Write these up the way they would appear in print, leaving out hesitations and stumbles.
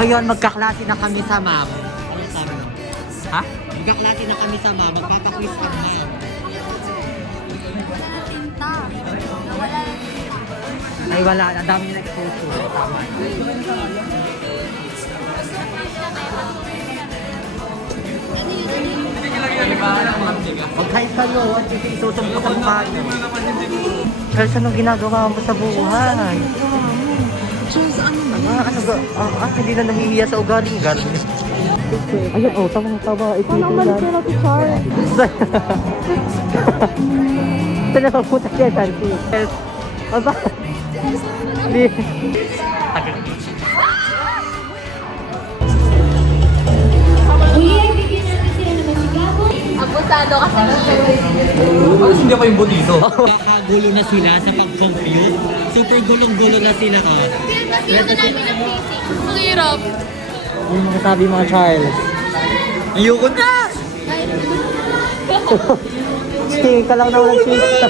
Ngayon, magkaklase na kami sa ma'am. Ano sabi mo? Ha? Magkaklase na kami sa ma'am. Magpapaquiz ka na. Tinta. Nawala na tinta. Ay, wala. Ang dami na exposure. Tama. Huwag kahit sa'yo. At isusumbok sa mukha niyo. Girls, anong ginagawa mo sa buhay? Hindi na nahihiya sa ugaling girl. Ayan, oh, tama. Ito yung Naman sila si Charles. Saan na pagpunta siya, Santi? Aba? Hindi. Abusado kasi Bakit hindi ako yung bonito? Kakagulo na sila sa pag-compute. Super gulong-gulo na sila ka. Pinapasiyo na namin ng physics. Ang hirap. Ano masasabi mga Charles? Ayoko na! Sige ka lang naman chika.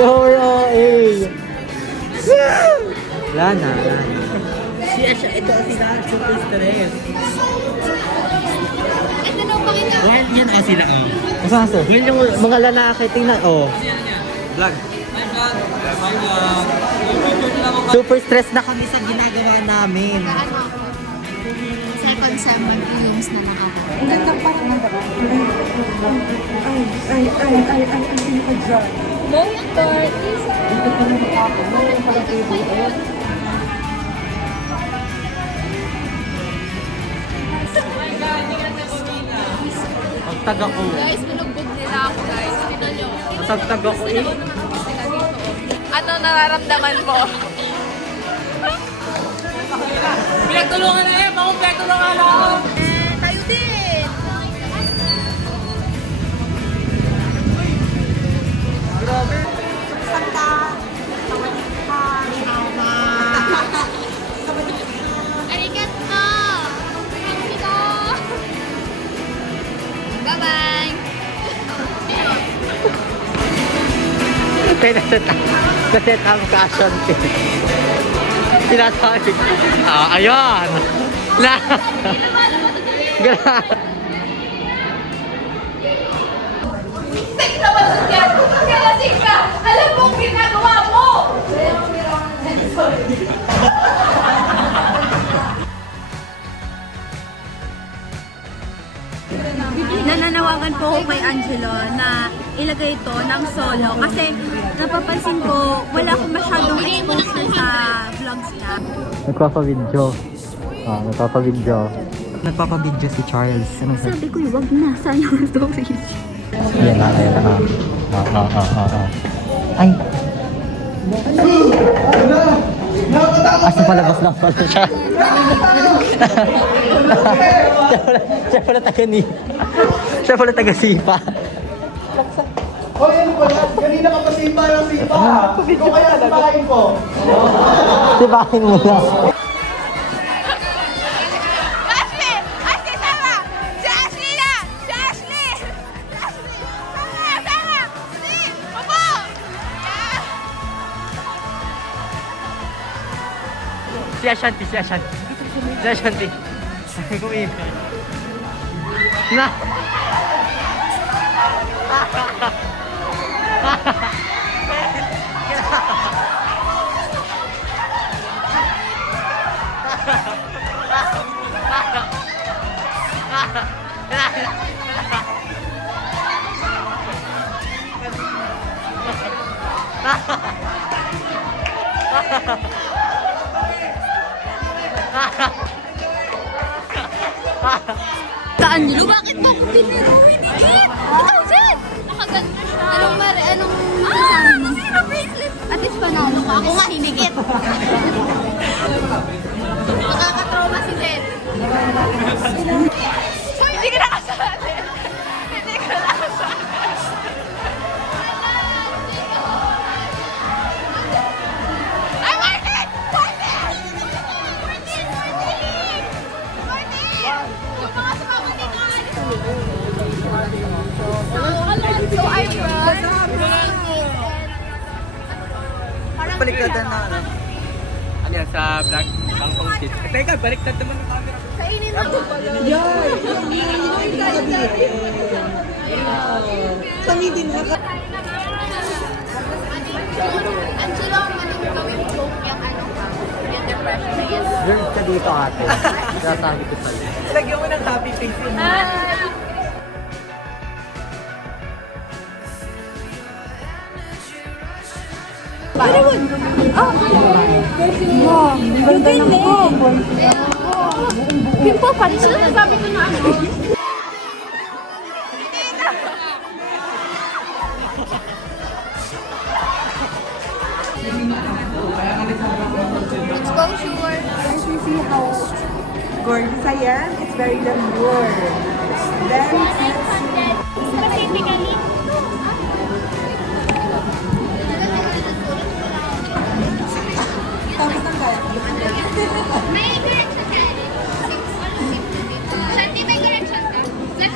Toro eh. Wala na. Ito sila super stress. Ito na pakita. Well, yan o sila o. Masama sir? Well, yung mga lalaki, tingnan o. Vlog. Super stress na kami sa ginagawa namin. Ano? Second sem mag-films na nakaraan. Ang ganda pa naman ba? Ay, sino ka dyan? Doctor, isa. Dito pa naman ako. Ano pala table? Ayan. Pagtag ako. Guys, binugbog nila ako guys. Tignan nyo. Pagtag ako eh. Ano nararamdaman mo? Pinagtulungan na eh! Pinagtulungan na ako! Tayo din! Grabe. Arigato! Arigato! Bye-bye! Naset up ka-action team. Sinasabi. Ayan. Grabe. Tek naman sa tiyan! Kalasing ka! Alam mo ang ginagawa mo! Nananawagan po ako kay Angelo na ilagay ito ng solo kasi napapansin ko wala akong masyadong exposure sa vlogs niya. Nagpapabidyo. Nagpapabidyo. Nagpapabidyo si Charles. Anong sabi? Sabi ko, wag na. Sayang ang storage. Ayan na. Ay! Asa palabas na pala siya. Siya pala taga-sipa. Hoy, ano ba yan? Kanina ka pa sipa yung sipa. Ikaw kaya sipahin ko. Sipahin mo lang. Ashley! Ashley, sama! Si Ashley na! Si Ashley! Si Ashley! Sama! Si! Opo! Si Ashanti. Kumipin. Na! Angelo, bakit mo ako piniro? Hinikit! Ikaw dyan! Nakaganda siya. Anong masasabi mo? At least panalo ka. Ako nga, hinikit. Nakakatrauma si Zen. Hoy, hindi ka nakasali. Hindi ka nakasali. Ay, Martin! Martin! Yung mga sumama dito. So, I brought... Baliktadan na. sa vlog. Bangkong shit. Teka, baliktad naman ang camera. Kainin mo. Kami din na. Angelo, anong gawin mo yung yung depression na yan? Girl ka dito ate. Sasabi ko sa'yo. Lagyan mo ng happy face yun. Pimple pa rin sila. Sabi ko na ano. Let's go, sure. As you see how gorgeous I am, it's very demure. Then, Specifically. tapos ng kaya. May correction ka. Shanti, may correction ka. Let's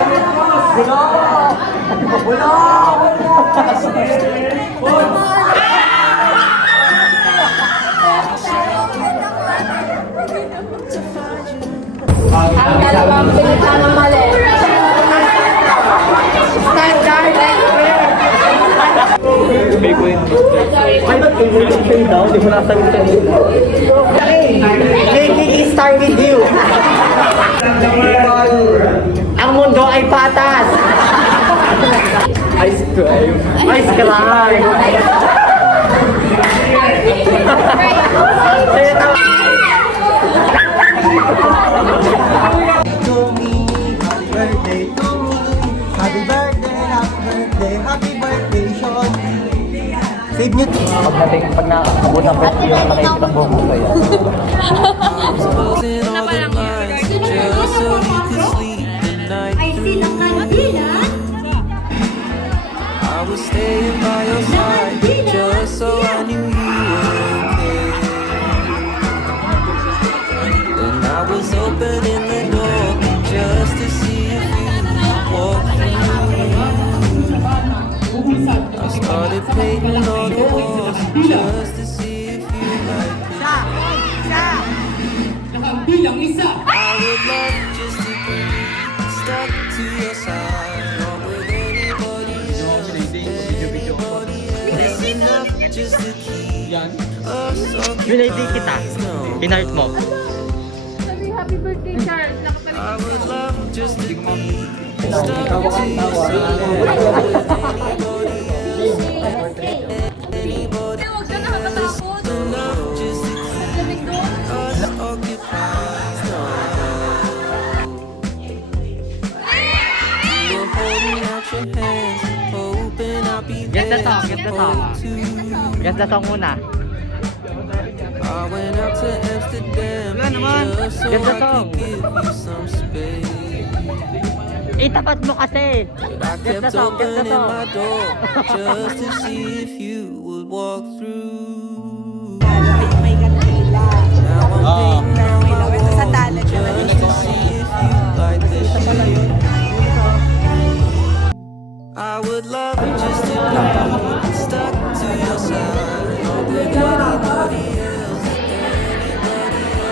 Ay, ba't yung relationship daw? Hindi mo nasagot sa iyo. Making is start with you. Ang mundo ay patas. Ice cream. Ice cream. To me, happy birthday to me. Happy birthday, happy birthday, Sean. Save nyo. Pag naabot ang birthday, nakikita ang buhok ko kayo. I see the kandila. I was staying by your side just so I knew you were okay. And I was opening the door just to see if you would walk through. I started painting on the walls just to see if you liked it. I would love just to be stuck to your side, not with anybody else. It's enough just to keep us Binaydi kita. occupied. Pinart mo. Happy birthday, Charles. I would love just to be stuck to your side, not with anybody else. Huwag ka nakakatakot. Enough just to keep us occupied. You're holding out your hands, hoping I'll be Get the there song, get the song. too. Ganda song muna. I went out to Amsterdam just so Ganda I song. could give you some space. Itapat mo kasi. But I Ganda kept song, ganda opening song. my door just to see if you would walk through. May kandila. Now I'm painting on my Ito sa wall talent ka na just to see if you like this shit. I would love just to be stuck to your side, not with anybody else.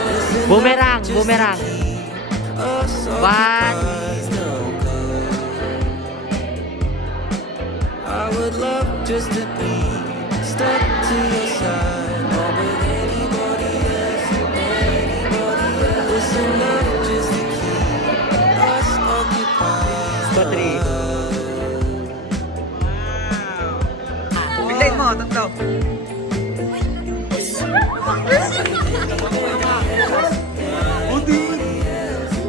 It's enough Boomerang, just to boomerang. keep us One. occupied. No good. I would love just to be stuck to your side, not with anybody else. It's enough just to keep us occupied. Two, three. Biglayin mo, tatlo.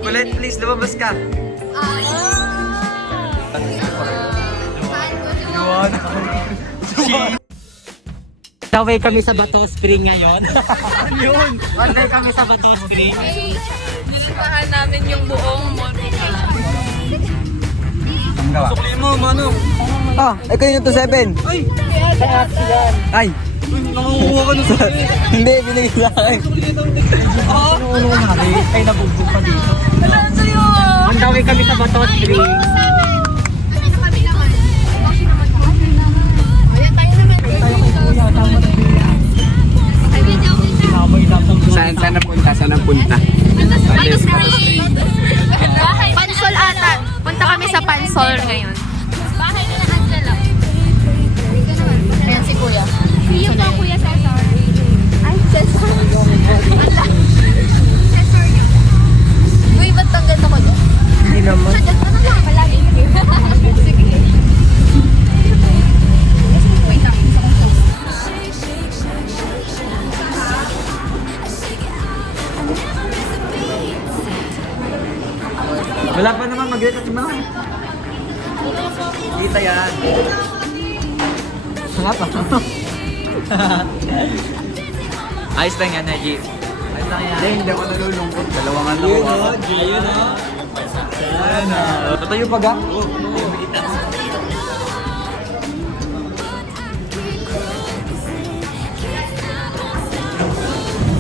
Kulit, please, lumabas ka. Taway kami sa Bato Spring ngayon. Yun! One day kami sa Bato Spring. Nilintahan namin yung buong Monica. Sukli mo, Mano. Ah, kayo to 7. Ay! Ay! Nangunguha ka nun sa... Hindi, binigay sa akin. Ano namin? Ay nabugbog pa dito. Wala sa'yo! One taway kami sa Bato Spring. Ayan, tayo naman. Sabay lang ng Nga pa. Ayos lang yan, Neji. Ayos lang yan. Hindi ako nalulungkot. Dalawang ano. Yun o, yun o. Tatayo pa ga?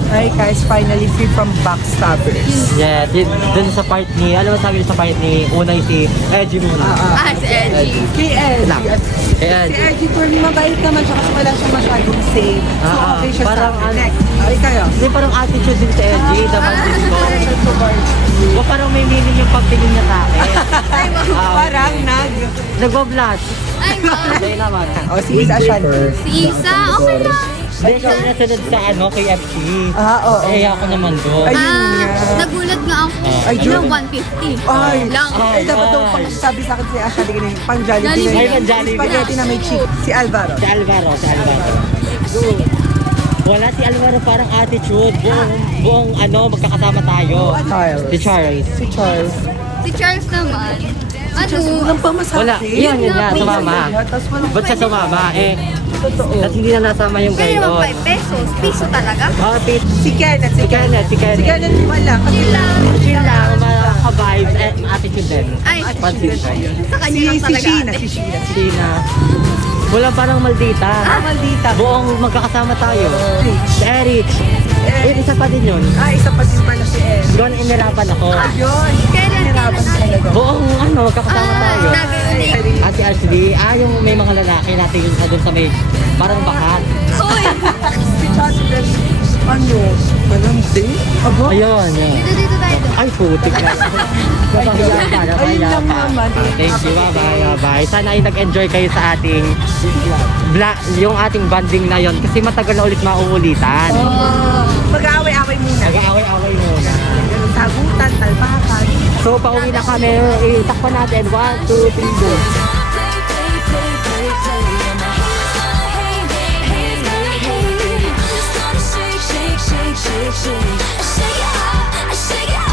Hi guys, finally free from backstabbers. Yeah, dun sa part ni, alam mo sabi sa part ni Unay si Edgy muna. Ah, si Edgy. Kay Lang. Edgy. Kaya, Si Edgy for mabait naman siya kasi wala siya masyadong safe. So okay siya parang sa akin. ano- Next. Ay kayo. hindi parang attitude din si Edgy, dapat din ko. O parang may meaning yung pagtingin niya sa akin. Parang Nagbo-blush. Ay, ma. Hindi naman. O si Isa Ashanti. Si Isa, okay lang. Hindi siya nasunod sa ano, KFC. Oo. Eh, ako naman doon. Ayun Ah, nga. nagulat nga ako. Ayun. Ng 150. Ay, Lang. ay, dapat daw pang sabi sa akin si Ashanti ganun, pang Jollibee. Jollibee. Ay, pang Jollibee. Spaghetti na may cheese. Si Alvaro. Si Alvaro. Wala si Alvaro parang attitude. Buong ano, magkakasama tayo. Charles. Si Charles. Si Charles. Si Charles naman. Ano? Walang pamasahe. Wala. Yun nga, May sumama. yun, tapos walang Ba't siya sumama? Eh, Totoo. at hindi na nasama yung Pero naman gayon. 5 pesos. Piso talaga. Oh, Si Kenneth. Si Kenneth. Si Kenneth wala. Kasi Chill lang, makaka-vibes, eh, attitude din. Ay, Pansin. sa kanya si lang talaga. Sheena. ate. Si Sheena. Sina. Wala parang maldita. Maldita. Buong magkakasama tayo. Si Erich. Eh, isa pa din yun. Isa pa din pala si Ed. Doon inirapan ako. Yun. Kailan Hirapan talaga. Buong ano, magkakasama tayo. nag-uling. Ate RCD, yung may mga lalaki natin yung sa doon sa may parang bakat. Uy! Si Chasper. Ano? Malandi? Aba? Ayun, yun. Dito tayo. Ay, putik na. Napahiya pa, Ayun napahiya lang pa. naman. Thank you, bye-bye. Sana ay nag-enjoy kayo sa ating yung ating banding na yon kasi matagal na ulit mauulitan. Mag-aaway-aaway muna. Nag-aaway-away muna. Sagutan, talpakan. So, pauwi na kami. Itakpan natin. 1, 2, 3, go. Shake it out, shake it